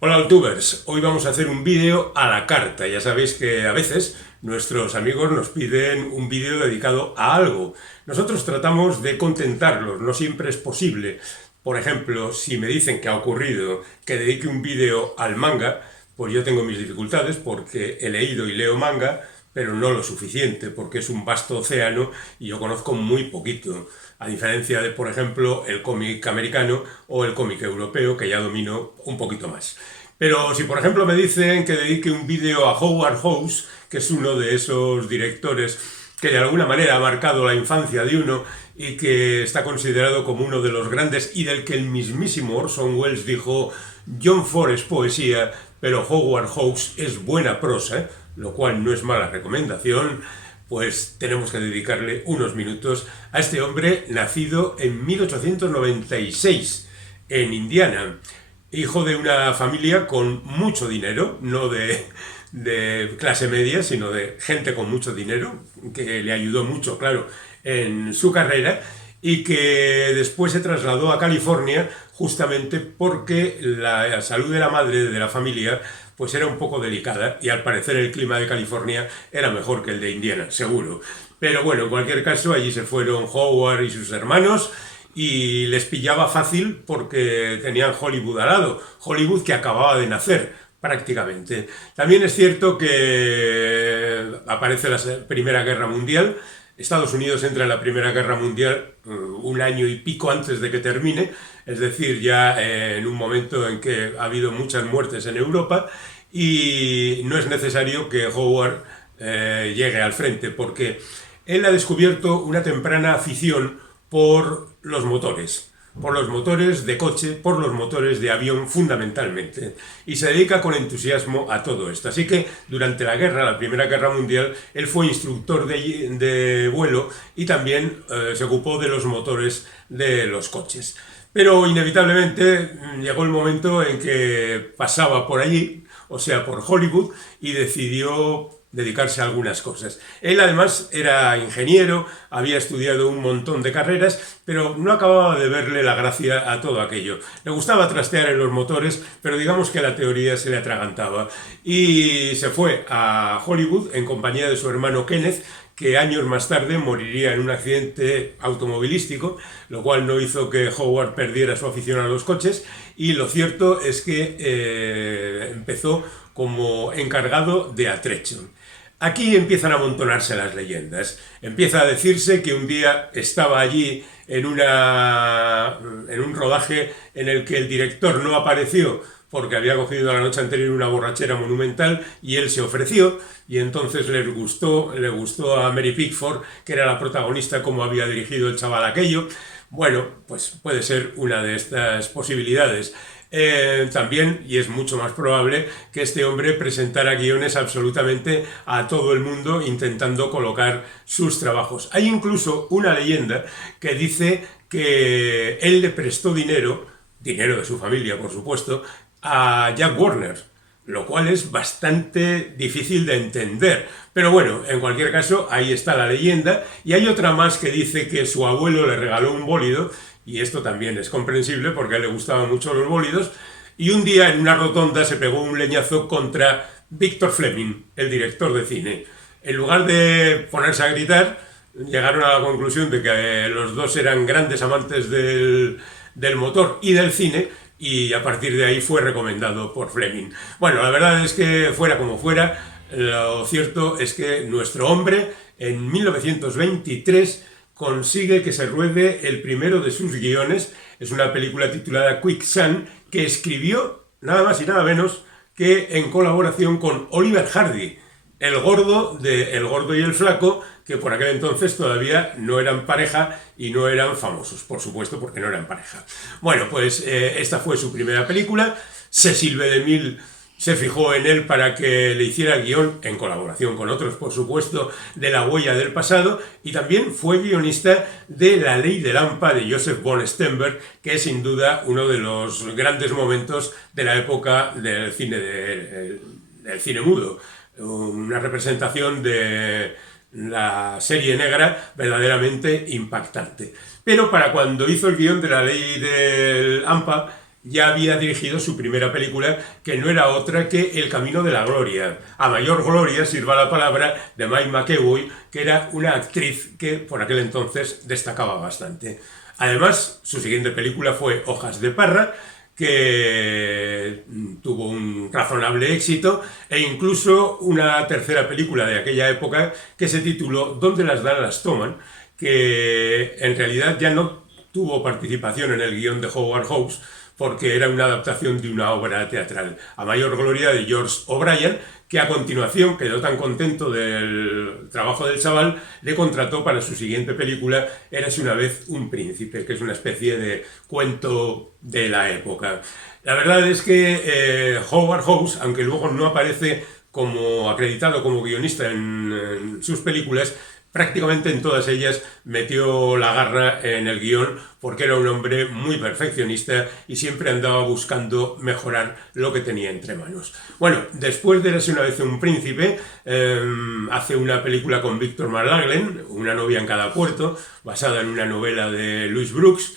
Hola youtubers, hoy vamos a hacer un vídeo a la carta. Ya sabéis que a veces nuestros amigos nos piden un vídeo dedicado a algo. Nosotros tratamos de contentarlos, no siempre es posible. Por ejemplo, si me dicen que ha ocurrido que dedique un vídeo al manga, pues yo tengo mis dificultades porque he leído y leo manga, pero no lo suficiente, porque es un vasto océano y yo conozco muy poquito, a diferencia de, por ejemplo, el cómic americano o el cómic europeo, que ya domino un poquito más. Pero si, por ejemplo, me dicen que dedique un vídeo a Howard Hawks, que es uno de esos directores que de alguna manera ha marcado la infancia de uno y que está considerado como uno de los grandes y del que el mismísimo Orson Welles dijo: John Ford es poesía, pero Howard Hawks es buena prosa, lo cual no es mala recomendación. Pues tenemos que dedicarle unos minutos a este hombre nacido en 1896 en Indiana, hijo de una familia con mucho dinero, no de clase media, sino de gente con mucho dinero, que le ayudó mucho, claro, en su carrera, y que después se trasladó a California justamente porque la salud de la madre de la familia pues era un poco delicada y al parecer el clima de California era mejor que el de Indiana, seguro. Pero bueno, en cualquier caso, allí se fueron Howard y sus hermanos y les pillaba fácil porque tenían Hollywood al lado, Hollywood que acababa de nacer prácticamente. También es cierto que aparece la Primera Guerra Mundial. Estados Unidos entra en la Primera Guerra Mundial un año y pico antes de que termine, es decir, ya en un momento en que ha habido muchas muertes en Europa y no es necesario que Howard llegue al frente porque él ha descubierto una temprana afición por los motores de coche, por los motores de avión fundamentalmente, y se dedica con entusiasmo a todo esto. Así que durante la guerra, la Primera Guerra Mundial, él fue instructor de vuelo y también se ocupó de los motores de los coches. Pero inevitablemente llegó el momento en que pasaba por allí, o sea, por Hollywood, y decidió dedicarse a algunas cosas. Él además era ingeniero, había estudiado un montón de carreras, pero no acababa de verle la gracia a todo aquello. Le gustaba trastear en los motores, pero digamos que la teoría se le atragantaba. Y se fue a Hollywood en compañía de su hermano Kenneth, que años más tarde moriría en un accidente automovilístico, lo cual no hizo que Howard perdiera su afición a los coches, y lo cierto es que empezó como encargado de atrecho. Aquí empiezan a amontonarse las leyendas. Empieza a decirse que un día estaba allí en un rodaje en el que el director no apareció porque había cogido la noche anterior una borrachera monumental y él se ofreció y entonces le gustó a Mary Pickford, que era la protagonista, cómo había dirigido el chaval aquello. Bueno, pues puede ser una de estas posibilidades. También, y es mucho más probable, que este hombre presentara guiones absolutamente a todo el mundo intentando colocar sus trabajos. Hay incluso una leyenda que dice que él le prestó dinero de su familia, por supuesto, a Jack Warner, lo cual es bastante difícil de entender. Pero bueno, en cualquier caso, ahí está la leyenda. Y hay otra más que dice que su abuelo le regaló un bólido, y esto también es comprensible porque a él le gustaban mucho los bólidos, y un día en una rotonda se pegó un leñazo contra Victor Fleming, el director de cine. En lugar de ponerse a gritar, llegaron a la conclusión de que los dos eran grandes amantes del motor y del cine, y a partir de ahí fue recomendado por Fleming. Bueno, la verdad es que fuera como fuera, lo cierto es que nuestro hombre en 1923 consigue que se ruede el primero de sus guiones. Es una película titulada Quicksand, que escribió nada más y nada menos que en colaboración con Oliver Hardy, el gordo de El Gordo y el Flaco, que por aquel entonces todavía no eran pareja y no eran famosos, por supuesto, porque no eran pareja. Bueno, pues esta fue su primera película. Cecil B. DeMille se fijó en él para que le hiciera el guión, en colaboración con otros, por supuesto, de La Huella del Pasado, y también fue guionista de La Ley del Hampa de Joseph von Sternberg, que es sin duda uno de los grandes momentos de la época del cine mudo. Una representación de la serie negra verdaderamente impactante. Pero para cuando hizo el guión de La Ley del Hampa, ya había dirigido su primera película, que no era otra que El Camino de la Gloria. A mayor gloria, sirva la palabra, de Mike McEvoy, que era una actriz que por aquel entonces destacaba bastante. Además, su siguiente película fue Hojas de Parra, que tuvo un razonable éxito, e incluso una tercera película de aquella época que se tituló Donde las dan las toman, que en realidad ya no tuvo participación en el guión de Howard Hawks, porque era una adaptación de una obra teatral, A mayor gloria, de George O'Brien, que a continuación quedó tan contento del trabajo del chaval, le contrató para su siguiente película, Érase una vez un príncipe, que es una especie de cuento de la época. La verdad es que Howard Hawks, aunque luego no aparece como acreditado como guionista en sus películas, prácticamente en todas ellas metió la garra en el guión, porque era un hombre muy perfeccionista y siempre andaba buscando mejorar lo que tenía entre manos. Bueno, después de Érase una vez un príncipe, hace una película con Victor McLaglen, Una novia en cada puerto, basada en una novela de Louis Brooks,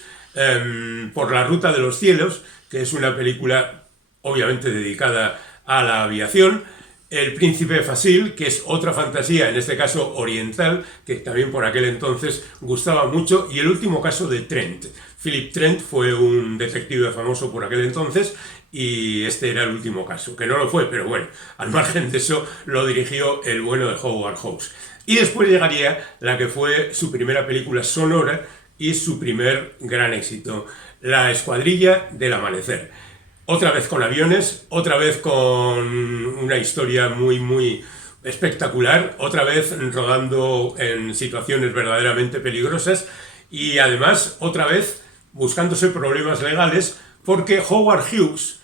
Por la ruta de los cielos, que es una película obviamente dedicada a la aviación, El príncipe Fasil, que es otra fantasía, en este caso oriental, que también por aquel entonces gustaba mucho, y el último caso de Trent. Philip Trent fue un detective famoso por aquel entonces, y este era el último caso, que no lo fue, pero bueno, al margen de eso lo dirigió el bueno de Howard Hawks. Y después llegaría la que fue su primera película sonora y su primer gran éxito, La escuadrilla del amanecer. Otra vez con aviones, otra vez con una historia muy espectacular, otra vez rodando en situaciones verdaderamente peligrosas, y además otra vez buscándose problemas legales, porque Howard Hughes,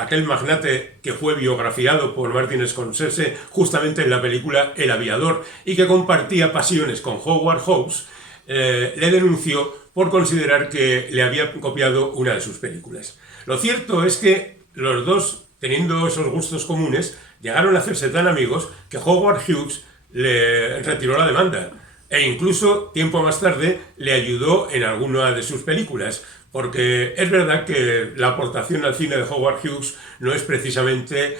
aquel magnate que fue biografiado por Martin Scorsese justamente en la película El aviador y que compartía pasiones con Howard Hawks, le denunció por considerar que le había copiado una de sus películas. Lo cierto es que los dos, teniendo esos gustos comunes, llegaron a hacerse tan amigos que Howard Hughes le retiró la demanda, e incluso tiempo más tarde le ayudó en alguna de sus películas, porque es verdad que la aportación al cine de Howard Hughes no es precisamente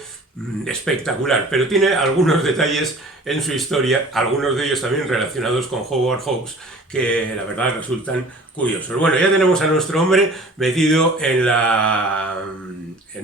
espectacular, pero tiene algunos detalles en su historia, algunos de ellos también relacionados con Howard Hawks, que la verdad resultan curiosos. Bueno, ya tenemos a nuestro hombre metido en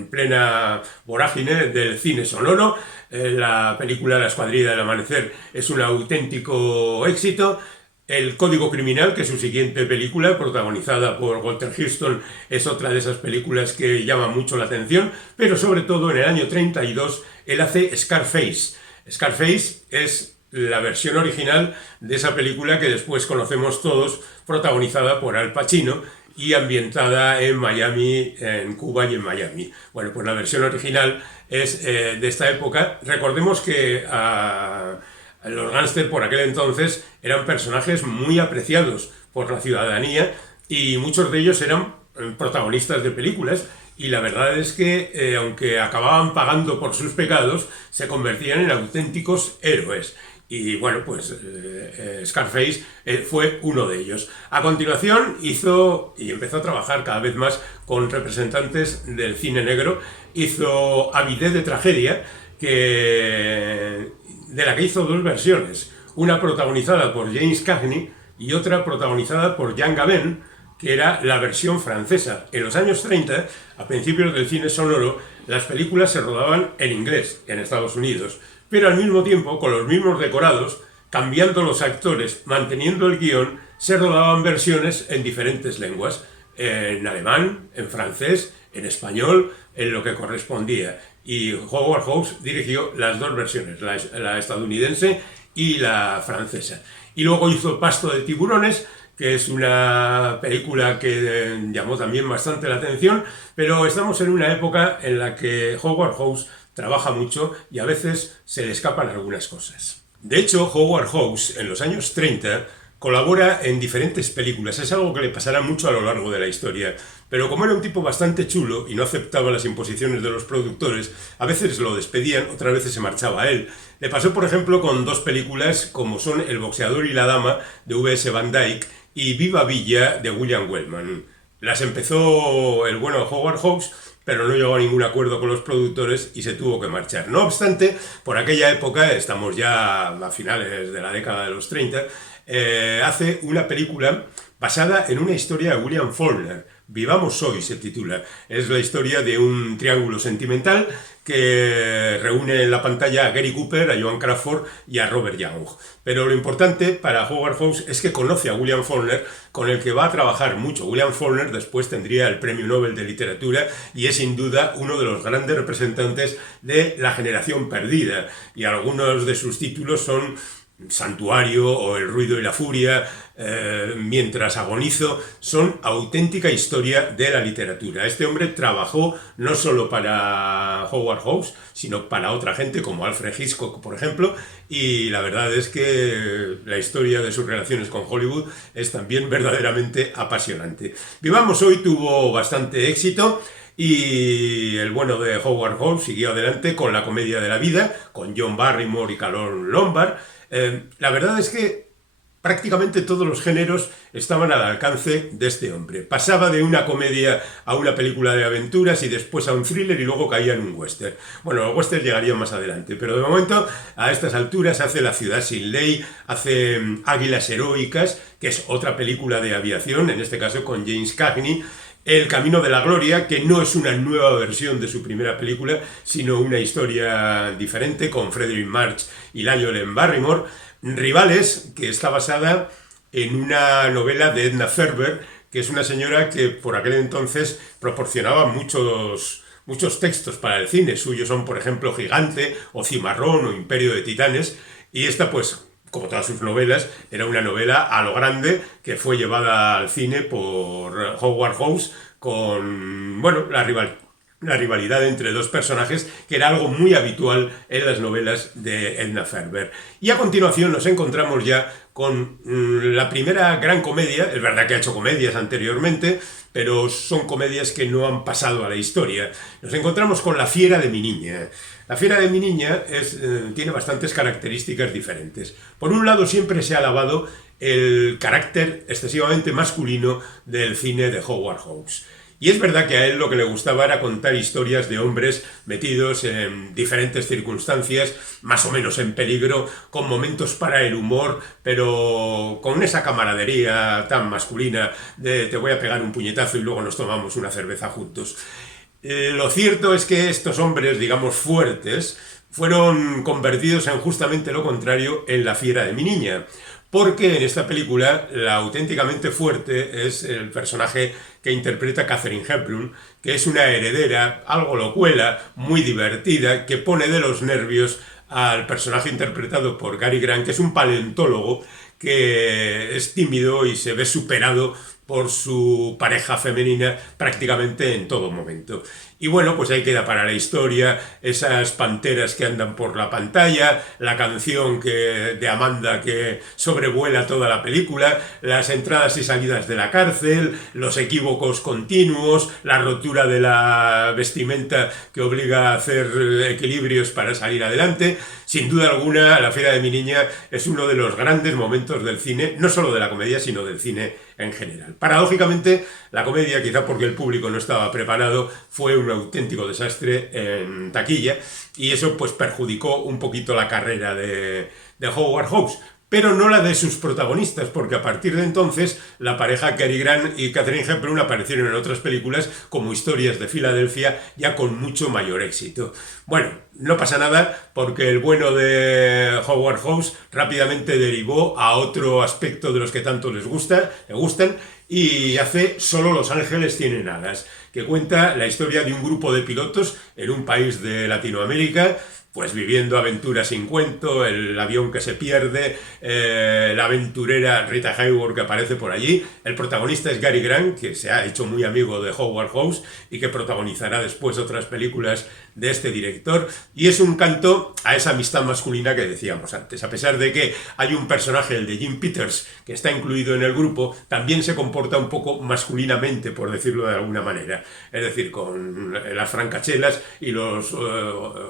plena vorágine del cine sonoro. La película La escuadrilla del amanecer es un auténtico éxito. El Código Criminal, que es su siguiente película, protagonizada por Walter Huston, es otra de esas películas que llama mucho la atención, pero sobre todo en el año 32 él hace Scarface. Scarface es la versión original de esa película que después conocemos todos, protagonizada por Al Pacino y ambientada en Miami, en Cuba y en Miami. Bueno, pues la versión original es de esta época. Recordemos que los gángsters por aquel entonces eran personajes muy apreciados por la ciudadanía y muchos de ellos eran protagonistas de películas, y la verdad es que aunque acababan pagando por sus pecados, se convertían en auténticos héroes. Y bueno, pues Scarface fue uno de ellos. A continuación hizo y empezó a trabajar cada vez más con representantes del cine negro. Hizo Avidez de tragedia, de la que hizo dos versiones, una protagonizada por James Cagney y otra protagonizada por Jean Gabin, que era la versión francesa. En los años 30, a principios del cine sonoro, las películas se rodaban en inglés en Estados Unidos, pero al mismo tiempo, con los mismos decorados, cambiando los actores, manteniendo el guión, se rodaban versiones en diferentes lenguas, en alemán, en francés, en español, en lo que correspondía. Y Howard Hawks dirigió las dos versiones, la estadounidense y la francesa. Y luego hizo Pasto de tiburones, que es una película que llamó también bastante la atención, pero estamos en una época en la que Howard Hawks trabaja mucho y a veces se le escapan algunas cosas. De hecho, Howard Hawks en los años 30 colabora en diferentes películas. Es algo que le pasará mucho a lo largo de la historia, pero como era un tipo bastante chulo y no aceptaba las imposiciones de los productores, a veces lo despedían, otras veces se marchaba a él. Le pasó, por ejemplo, con dos películas como son El boxeador y la dama, de V.S. Van Dyke, y Viva Villa, de William Wellman. las empezó el bueno de Howard Hawks, pero no llegó a ningún acuerdo con los productores y se tuvo que marchar. No obstante, por aquella época, estamos ya a finales de la década de los 30, hace una película basada en una historia de William Faulkner. Vivamos hoy se titula. Es la historia de un triángulo sentimental que reúne en la pantalla a Gary Cooper, a Joan Crawford y a Robert Young. Pero lo importante para Howard Hawks es que conoce a William Faulkner, con el que va a trabajar mucho. William Faulkner después tendría el Premio Nobel de Literatura y es sin duda uno de los grandes representantes de la generación perdida. Y algunos de sus títulos son Santuario o El ruido y la furia, Mientras agonizo, son auténtica historia de la literatura. Este hombre trabajó no solo para Howard Hawks, sino para otra gente como Alfred Hitchcock, por ejemplo, y la verdad es que la historia de sus relaciones con Hollywood es también verdaderamente apasionante. Vivamos hoy tuvo bastante éxito. Y el bueno de Howard Hawks siguió adelante con La comedia de la vida, con John Barrymore y Carole Lombard. La verdad es que prácticamente todos los géneros estaban al alcance de este hombre. Pasaba de una comedia a una película de aventuras y después a un thriller y luego caía en un western. Bueno, los westerns llegarían más adelante, pero de momento, a estas alturas, hace La ciudad sin ley, hace Águilas heroicas, que es otra película de aviación, en este caso con James Cagney. El camino de la gloria, que no es una nueva versión de su primera película, sino una historia diferente con Frederick March y Lionel Barrymore. Rivales, que está basada en una novela de Edna Ferber, que es una señora que por aquel entonces proporcionaba muchos textos para el cine. Suyos son, por ejemplo, Gigante, o Cimarrón, o Imperio de Titanes, y esta, pues, como todas sus novelas, era una novela a lo grande que fue llevada al cine por Howard Hawks con, bueno, la rivalidad entre dos personajes, que era algo muy habitual en las novelas de Edna Ferber. Y a continuación nos encontramos ya con la primera gran comedia. Es verdad que ha hecho comedias anteriormente, pero son comedias que no han pasado a la historia. Nos encontramos con La fiera de mi niña. La fiera de mi niña tiene bastantes características diferentes. Por un lado, siempre se ha alabado el carácter excesivamente masculino del cine de Howard Hawks. Y es verdad que a él lo que le gustaba era contar historias de hombres metidos en diferentes circunstancias, más o menos en peligro, con momentos para el humor, pero con esa camaradería tan masculina de te voy a pegar un puñetazo y luego nos tomamos una cerveza juntos. Lo cierto es que estos hombres, digamos, fuertes, fueron convertidos en justamente lo contrario en La fiera de mi niña. Porque en esta película la auténticamente fuerte es el personaje que interpreta Katharine Hepburn, que es una heredera, algo locuela, muy divertida, que pone de los nervios al personaje interpretado por Gary Grant, que es un paleontólogo que es tímido y se ve superado por su pareja femenina prácticamente en todo momento. Y bueno, pues ahí queda para la historia esas panteras que andan por la pantalla, la canción de Amanda que sobrevuela toda la película, las entradas y salidas de la cárcel, los equívocos continuos, la rotura de la vestimenta que obliga a hacer equilibrios para salir adelante. Sin duda alguna, La fiera de mi niña es uno de los grandes momentos del cine, no solo de la comedia, sino del cine en general. Paradójicamente, la comedia, quizá porque el público no estaba preparado, fue un auténtico desastre en taquilla, y eso pues perjudicó un poquito la carrera de Howard Hawks, pero no la de sus protagonistas, porque a partir de entonces la pareja Cary Grant y Katharine Hepburn aparecieron en otras películas como Historias de Filadelfia, ya con mucho mayor éxito. Bueno, no pasa nada, porque el bueno de Howard Hawks rápidamente derivó a otro aspecto de los que tanto le gustan, y hace Solo los ángeles tienen alas, que cuenta la historia de un grupo de pilotos en un país de Latinoamérica, pues viviendo aventuras sin cuento, el avión que se pierde, la aventurera Rita Hayworth que aparece por allí. El protagonista es Gary Grant, que se ha hecho muy amigo de Howard Hawks y que protagonizará después otras películas de este director. Y es un canto a esa amistad masculina que decíamos antes. A pesar de que hay un personaje, el de Jim Peters, que está incluido en el grupo, también se comporta comporta un poco masculinamente, por decirlo de alguna manera. Es decir, con las francachelas y los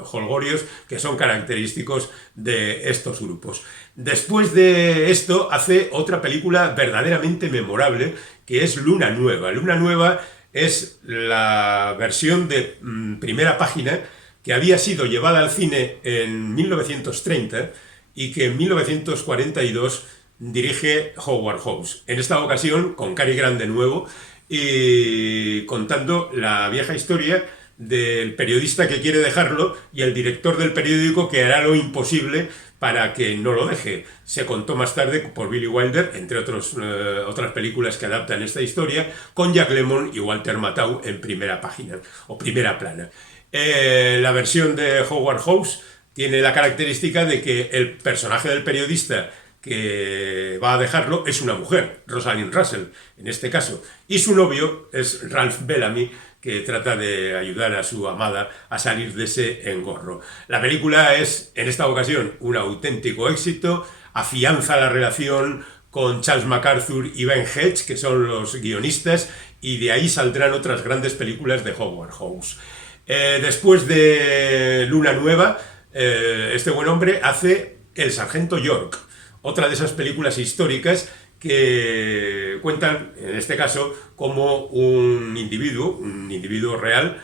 jolgorios que son característicos de estos grupos. Después de esto hace otra película verdaderamente memorable, que es Luna Nueva. Luna Nueva es la versión de primera página que había sido llevada al cine en 1930 y que en 1942 dirige Howard Hawks. En esta ocasión con Cary Grant de nuevo y contando la vieja historia del periodista que quiere dejarlo y el director del periódico que hará lo imposible para que no lo deje. Se contó más tarde por Billy Wilder, entre otras películas que adaptan esta historia, con Jack Lemmon y Walter Matthau en primera página o primera plana. La versión de Howard Hawks tiene la característica de que el personaje del periodista que va a dejarlo es una mujer, Rosalind Russell, en este caso, y su novio es Ralph Bellamy, que trata de ayudar a su amada a salir de ese engorro. La película es, en esta ocasión, un auténtico éxito, afianza la relación con Charles MacArthur y Ben Hedge, que son los guionistas, y de ahí saldrán otras grandes películas de Howard Hawks. Después de Luna Nueva, este buen hombre hace El Sargento York, otra de esas películas históricas que cuentan, en este caso, como un individuo real,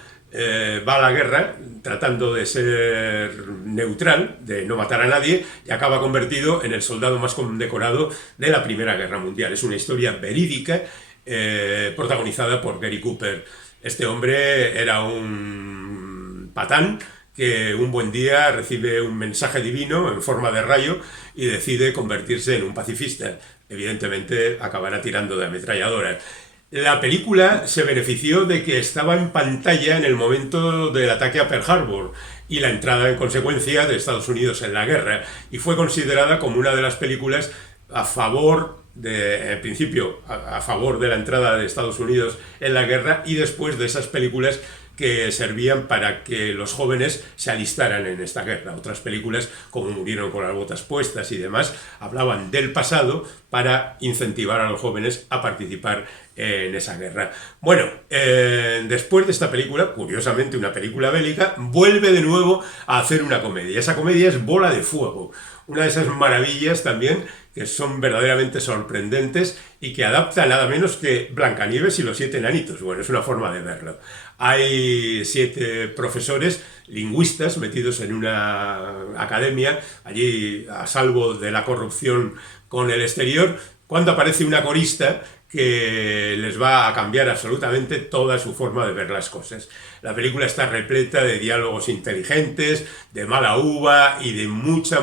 va a la guerra tratando de ser neutral, de no matar a nadie, y acaba convertido en el soldado más condecorado de la Primera Guerra Mundial. Es una historia verídica, protagonizada por Gary Cooper. Este hombre era un patán que un buen día recibe un mensaje divino en forma de rayo y decide convertirse en un pacifista. Evidentemente acabará tirando de ametralladoras. La película se benefició de que estaba en pantalla en el momento del ataque a Pearl Harbor y la entrada en consecuencia de Estados Unidos en la guerra, y fue considerada como una de las películas a favor en principio a favor de la entrada de Estados Unidos en la guerra, y después de esas películas que servían para que los jóvenes se alistaran en esta guerra. Otras películas, como Murieron con las botas puestas y demás, hablaban del pasado para incentivar a los jóvenes a participar en esa guerra. Bueno, después de esta película, curiosamente una película bélica, vuelve de nuevo a hacer una comedia. Esa comedia es Bola de Fuego, una de esas maravillas también que son verdaderamente sorprendentes y que adapta nada menos que Blancanieves y los 7 enanitos. Bueno, es una forma de verlo. Hay 7 profesores lingüistas metidos en una academia, allí a salvo de la corrupción con el exterior, cuando aparece una corista que les va a cambiar absolutamente toda su forma de ver las cosas. La película está repleta de diálogos inteligentes, de mala uva y de mucha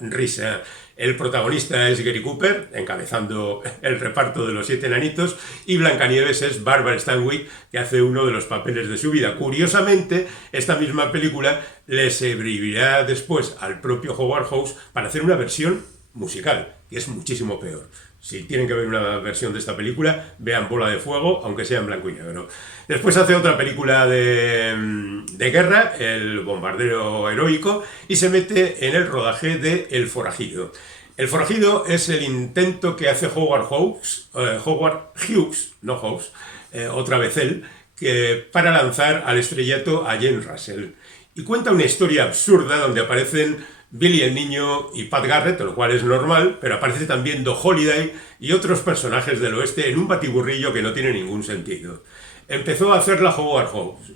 risa. El protagonista es Gary Cooper, encabezando el reparto de los 7 enanitos, y Blancanieves es Barbara Stanwyck, que hace uno de los papeles de su vida. Curiosamente, esta misma película le servirá después al propio Howard Hawks para hacer una versión musical, que es muchísimo peor. Si tienen que ver una versión de esta película, vean Bola de Fuego, aunque sea en blanco y negro. Después hace otra película de guerra, El bombardero heroico, y se mete en el rodaje de El forajido. El forajido es el intento que hace Howard Hawks, otra vez él, para lanzar al estrellato a Jane Russell. Y cuenta una historia absurda donde aparecen Billy el Niño y Pat Garrett, lo cual es normal, pero aparece también Doc Holliday y otros personajes del oeste en un batiburrillo que no tiene ningún sentido. Empezó a hacerla Howard Hawks.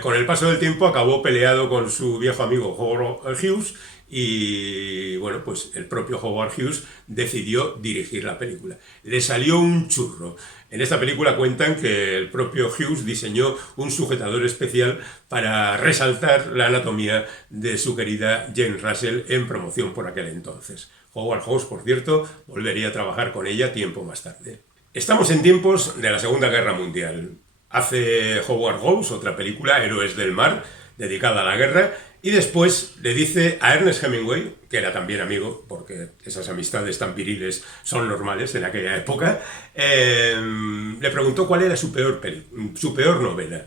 Con el paso del tiempo acabó peleado con su viejo amigo Howard Hughes y bueno, pues el propio Howard Hughes decidió dirigir la película. Le salió un churro. En esta película cuentan que el propio Hughes diseñó un sujetador especial para resaltar la anatomía de su querida Jane Russell en promoción por aquel entonces. Howard Hawks, por cierto, volvería a trabajar con ella tiempo más tarde. Estamos en tiempos de la Segunda Guerra Mundial. Hace Howard Hawks otra película, Héroes del Mar, dedicada a la guerra, y después le dice a Ernest Hemingway, que era también amigo, porque esas amistades tan viriles son normales en aquella época, le preguntó cuál era su peor novela.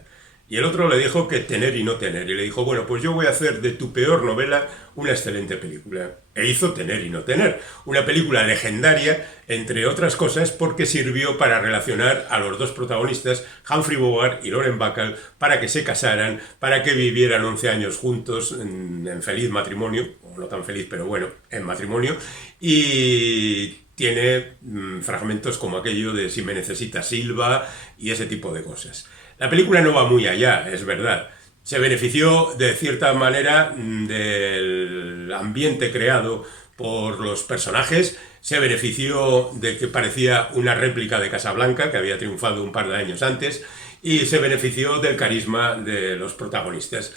Y el otro le dijo que tener y no tener. Y le dijo, bueno, pues yo voy a hacer de tu peor novela una excelente película. E hizo Tener y no tener. Una película legendaria, entre otras cosas, porque sirvió para relacionar a los dos protagonistas, Humphrey Bogart y Lauren Bacall, para que se casaran, para que vivieran 11 años juntos en feliz matrimonio, o no tan feliz, pero bueno, en matrimonio. Y tiene fragmentos como aquello de Si me necesitas Silva y ese tipo de cosas. La película no va muy allá, es verdad. Se benefició de cierta manera del ambiente creado por los personajes, se benefició de que parecía una réplica de Casablanca, que había triunfado un par de años antes, y se benefició del carisma de los protagonistas.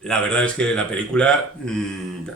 La verdad es que la película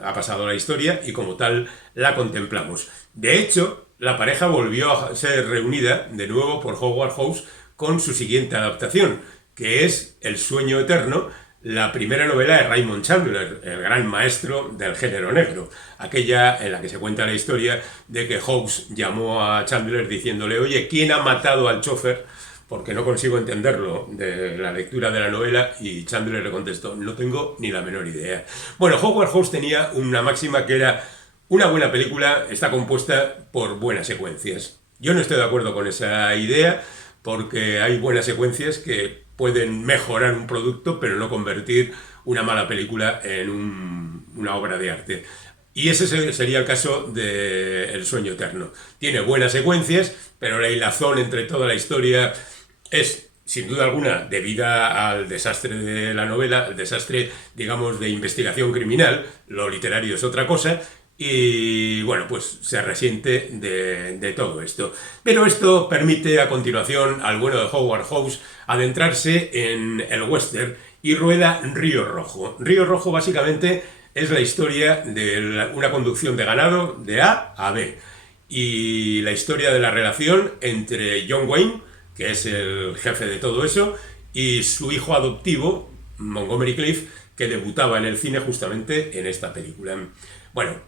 ha pasado a la historia y como tal la contemplamos. De hecho, la pareja volvió a ser reunida de nuevo por Howard Hawks con su siguiente adaptación, que es El sueño eterno, la primera novela de Raymond Chandler, el gran maestro del género negro, aquella en la que se cuenta la historia de que Hawks llamó a Chandler diciéndole, oye, ¿quién ha matado al chofer? Porque no consigo entenderlo de la lectura de la novela, y Chandler le contestó, no tengo ni la menor idea. Bueno, Howard Hawks tenía una máxima que era, una buena película está compuesta por buenas secuencias. Yo no estoy de acuerdo con esa idea, porque hay buenas secuencias que pueden mejorar un producto, pero no convertir una mala película en una obra de arte. Y ese sería el caso de El sueño eterno. Tiene buenas secuencias, pero la hilazón entre toda la historia es, sin duda alguna, debida al desastre de la novela, el desastre, digamos, de investigación criminal. Lo literario es otra cosa. Y bueno, pues se resiente de todo esto. Pero esto permite a continuación al bueno de Howard Hawks adentrarse en el western y rueda Río Rojo. Río Rojo básicamente es la historia de una conducción de ganado de A a B. Y la historia de la relación entre John Wayne, que es el jefe de todo eso, y su hijo adoptivo, Montgomery Clift, que debutaba en el cine justamente en esta película. Bueno,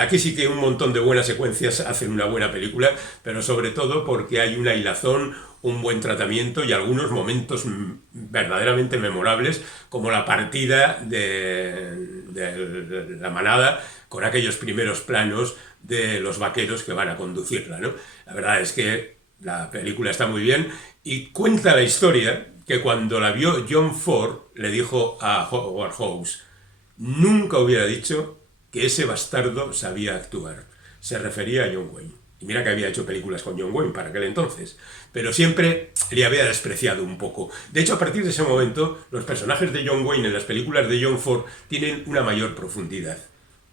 aquí sí que un montón de buenas secuencias hacen una buena película, pero sobre todo porque hay una hilazón, un buen tratamiento y algunos momentos verdaderamente memorables, como la partida de la manada con aquellos primeros planos de los vaqueros que van a conducirla, ¿no? La verdad es que la película está muy bien y cuenta la historia que cuando la vio John Ford le dijo a Howard Hawks, nunca hubiera dicho que ese bastardo sabía actuar. Se refería a John Wayne. Y mira que había hecho películas con John Wayne para aquel entonces, pero siempre le había despreciado un poco. De hecho, a partir de ese momento, los personajes de John Wayne en las películas de John Ford tienen una mayor profundidad.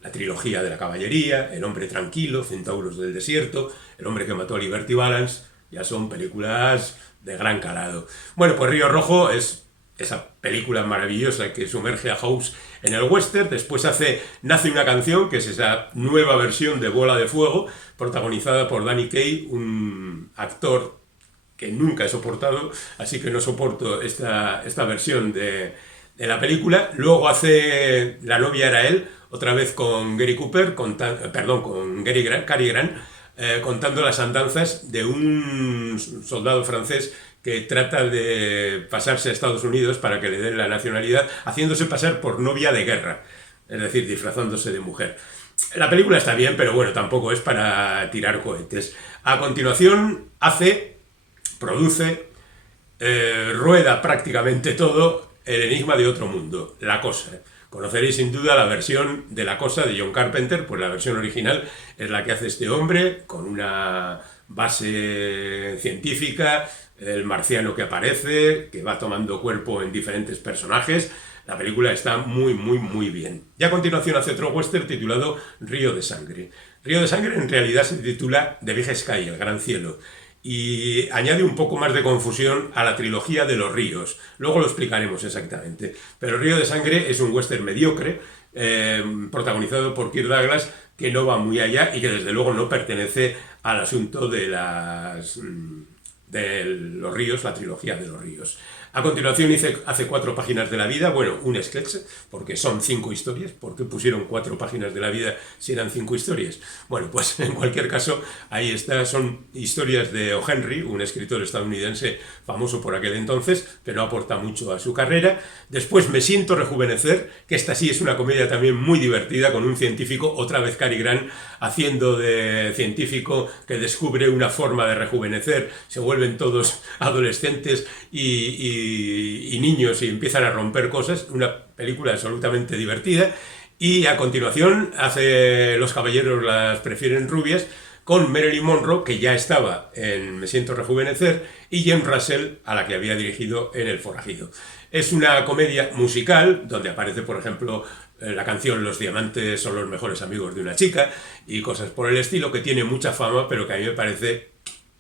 La trilogía de la caballería, El hombre tranquilo, Centauros del desierto, El hombre que mató a Liberty Balance, ya son películas de gran calado. Bueno, pues Río Rojo es esa película maravillosa que sumerge a Hawks en el western. Después nace una canción, que es esa nueva versión de Bola de Fuego, protagonizada por Danny Kaye, un actor que nunca he soportado, así que no soporto esta versión de la película. Luego hace La novia era él, otra vez con Gary Cooper, con Cary Grant, contando las andanzas de un soldado francés que trata de pasarse a Estados Unidos para que le den la nacionalidad, haciéndose pasar por novia de guerra, es decir, disfrazándose de mujer. La película está bien, pero bueno, tampoco es para tirar cohetes. A continuación, produce, rueda prácticamente todo El enigma de otro mundo, La cosa. Conoceréis sin duda la versión de La cosa de John Carpenter, pues la versión original es la que hace este hombre, con una base científica, el marciano que aparece, que va tomando cuerpo en diferentes personajes. La película está muy, muy, muy bien. Y a continuación hace otro western titulado Río de Sangre. Río de Sangre en realidad se titula The Big Sky, el gran cielo, y añade un poco más de confusión a la trilogía de los ríos. Luego lo explicaremos exactamente. Pero Río de Sangre es un western mediocre, protagonizado por Kirk Douglas, que no va muy allá y que desde luego no pertenece al asunto de los ríos, la trilogía de los ríos. A continuación hace 4 páginas de la vida, bueno, un sketch, porque son 5 historias. ¿Por qué pusieron 4 páginas de la vida si eran 5 historias? Bueno, pues en cualquier caso, ahí está, son historias de O. Henry, un escritor estadounidense famoso por aquel entonces, que no aporta mucho a su carrera. Después Me siento rejuvenecer, que esta sí es una comedia también muy divertida, con un científico, otra vez Cary Grant, haciendo de científico que descubre una forma de rejuvenecer, se vuelven todos adolescentes y niños y empiezan a romper cosas, una película absolutamente divertida. Y a continuación hace Los caballeros las prefieren rubias, con Marilyn Monroe, que ya estaba en Me siento rejuvenecer, y James Russell, a la que había dirigido en El forajido. Es una comedia musical, donde aparece, por ejemplo, la canción Los diamantes son los mejores amigos de una chica, y cosas por el estilo, que tiene mucha fama, pero que a mí me parece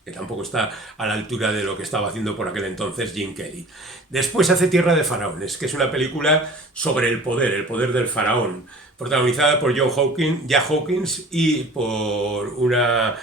que tampoco está a la altura de lo que estaba haciendo por aquel entonces Gene Kelly. Después hace Tierra de faraones, que es una película sobre el poder del faraón, protagonizada por Jack Hawkins y por una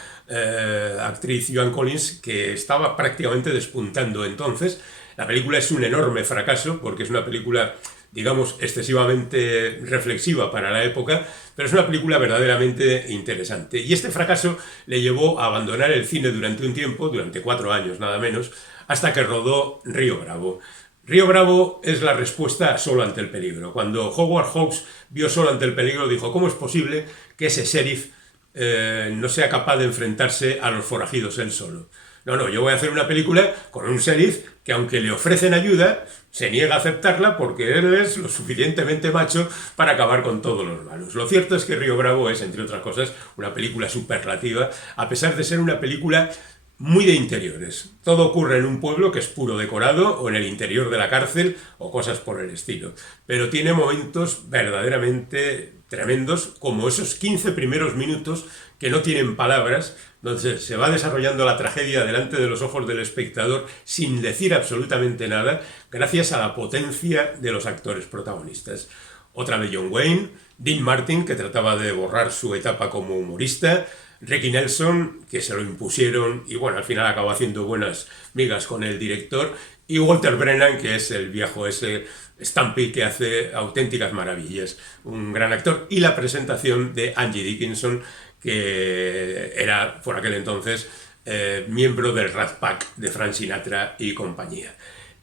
actriz, Joan Collins, que estaba prácticamente despuntando entonces. La película es un enorme fracaso, porque es una película, digamos, excesivamente reflexiva para la época, pero es una película verdaderamente interesante. Y este fracaso le llevó a abandonar el cine durante un tiempo, durante 4 años nada menos, hasta que rodó Río Bravo. Río Bravo es la respuesta a Solo ante el peligro. Cuando Howard Hawks vio Solo ante el peligro, dijo: ¿cómo es posible que ese sheriff no sea capaz de enfrentarse a los forajidos él solo? No, yo voy a hacer una película con un sheriff que, aunque le ofrecen ayuda, se niega a aceptarla porque él es lo suficientemente macho para acabar con todos los malos. Lo cierto es que Río Bravo es, entre otras cosas, una película superlativa, a pesar de ser una película muy de interiores. Todo ocurre en un pueblo que es puro decorado, o en el interior de la cárcel, o cosas por el estilo. Pero tiene momentos verdaderamente tremendos, como esos 15 primeros minutos que no tienen palabras, donde se va desarrollando la tragedia delante de los ojos del espectador sin decir absolutamente nada, gracias a la potencia de los actores protagonistas. Otra de John Wayne, Dean Martin, que trataba de borrar su etapa como humorista, Ricky Nelson, que se lo impusieron y bueno, al final acabó haciendo buenas migas con el director, y Walter Brennan, que es el viejo ese Stampy que hace auténticas maravillas, un gran actor, y la presentación de Angie Dickinson, que era por aquel entonces miembro del Rat Pack de Frank Sinatra y compañía.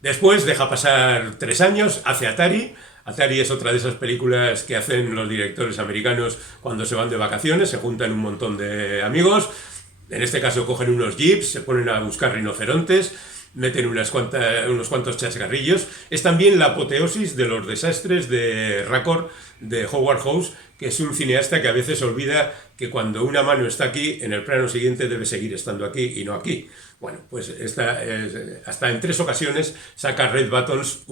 Después deja pasar 3 años, hace Atari. Atari es otra de esas películas que hacen los directores americanos cuando se van de vacaciones, se juntan un montón de amigos, en este caso cogen unos jeeps, se ponen a buscar rinocerontes, meten unos cuantos chascarrillos. Es también la apoteosis de los desastres de Raccord, de Howard Hawks, que es un cineasta que a veces olvida que cuando una mano está aquí, en el plano siguiente debe seguir estando aquí y no aquí. Bueno, pues hasta en 3 ocasiones saca Red Buttons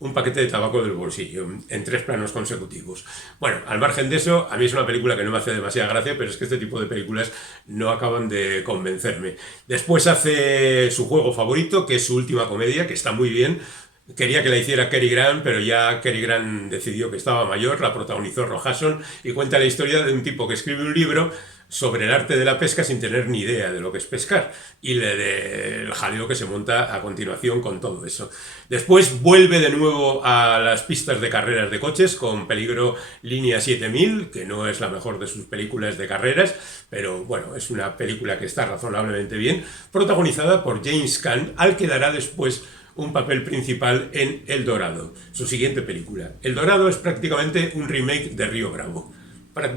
un paquete de tabaco del bolsillo, en 3 planos consecutivos. Bueno, al margen de eso, a mí es una película que no me hace demasiada gracia, pero es que este tipo de películas no acaban de convencerme. Después hace su juego favorito, que es su última comedia, que está muy bien. Quería que la hiciera Cary Grant, pero ya Cary Grant decidió que estaba mayor, la protagonizó Rojason, y cuenta la historia de un tipo que escribe un libro sobre el arte de la pesca sin tener ni idea de lo que es pescar, y el jaleo que se monta a continuación con todo eso. Después vuelve de nuevo a las pistas de carreras de coches con Peligro Línea 7000, que no es la mejor de sus películas de carreras, pero bueno, es una película que está razonablemente bien, protagonizada por James Caan, al que dará después un papel principal en El Dorado, su siguiente película. El Dorado es prácticamente un remake de Río Bravo.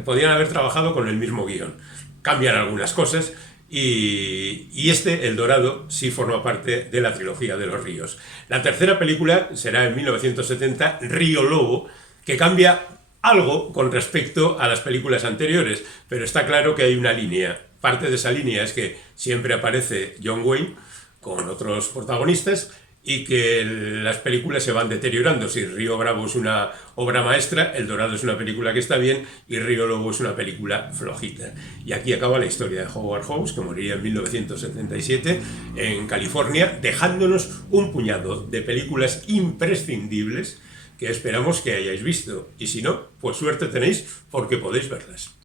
Podrían haber trabajado con el mismo guión. Cambian algunas cosas y El Dorado, sí forma parte de la trilogía de los ríos. La tercera película será en 1970, Río Lobo, que cambia algo con respecto a las películas anteriores, pero está claro que hay una línea. Parte de esa línea es que siempre aparece John Wayne con otros protagonistas, y que las películas se van deteriorando. Si Río Bravo es una obra maestra, El Dorado es una película que está bien y Río Lobo es una película flojita. Y aquí acaba la historia de Howard Hawks, que moriría en 1977 en California, dejándonos un puñado de películas imprescindibles que esperamos que hayáis visto. Y si no, pues suerte tenéis porque podéis verlas.